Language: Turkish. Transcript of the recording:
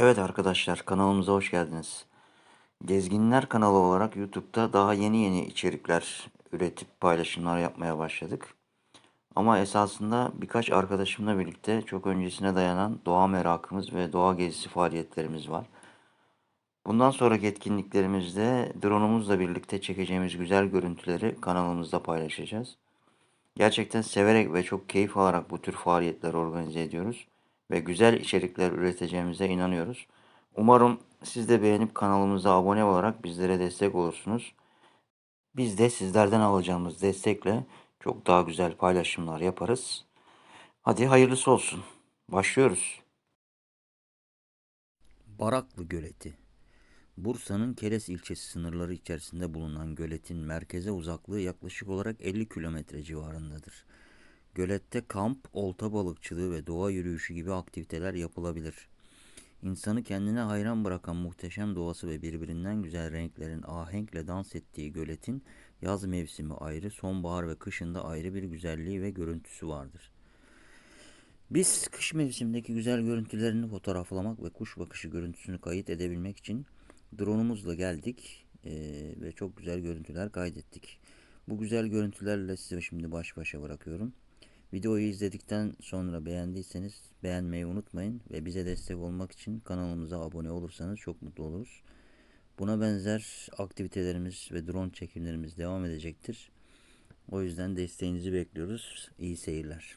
Evet arkadaşlar kanalımıza hoş geldiniz. Gezginler kanalı olarak YouTube'da daha yeni yeni içerikler üretip paylaşımlar yapmaya başladık. Ama esasında birkaç arkadaşımla birlikte çok öncesine dayanan doğa merakımız ve doğa gezisi faaliyetlerimiz var. Bundan sonraki etkinliklerimizde drone'umuzla birlikte çekeceğimiz güzel görüntüleri kanalımızda paylaşacağız. Gerçekten severek ve çok keyif alarak bu tür faaliyetler organize ediyoruz ve güzel içerikler üreteceğimize inanıyoruz. Umarım siz de beğenip kanalımıza abone olarak bizlere destek olursunuz. Biz de sizlerden alacağımız destekle çok daha güzel paylaşımlar yaparız. Hadi hayırlısı olsun. Başlıyoruz. Baraklı Göleti Bursa'nın Keres ilçesi sınırları içerisinde bulunan göletin merkeze uzaklığı yaklaşık olarak 50 kilometre civarındadır. Gölette kamp, olta balıkçılığı ve doğa yürüyüşü gibi aktiviteler yapılabilir. İnsanı kendine hayran bırakan muhteşem doğası ve birbirinden güzel renklerin ahenkle dans ettiği göletin yaz mevsimi ayrı, sonbahar ve kışında ayrı bir güzelliği ve görüntüsü vardır. Biz kış mevsimindeki güzel görüntülerini fotoğraflamak ve kuş bakışı görüntüsünü kayıt edebilmek için drone'umuzla geldik eee, ve çok güzel görüntüler kaydettik. Bu güzel görüntülerle size şimdi baş başa bırakıyorum. Videoyu izledikten sonra beğendiyseniz beğenmeyi unutmayın ve bize destek olmak için kanalımıza abone olursanız çok mutlu oluruz. Buna benzer aktivitelerimiz ve drone çekimlerimiz devam edecektir. O yüzden desteğinizi bekliyoruz. İyi seyirler.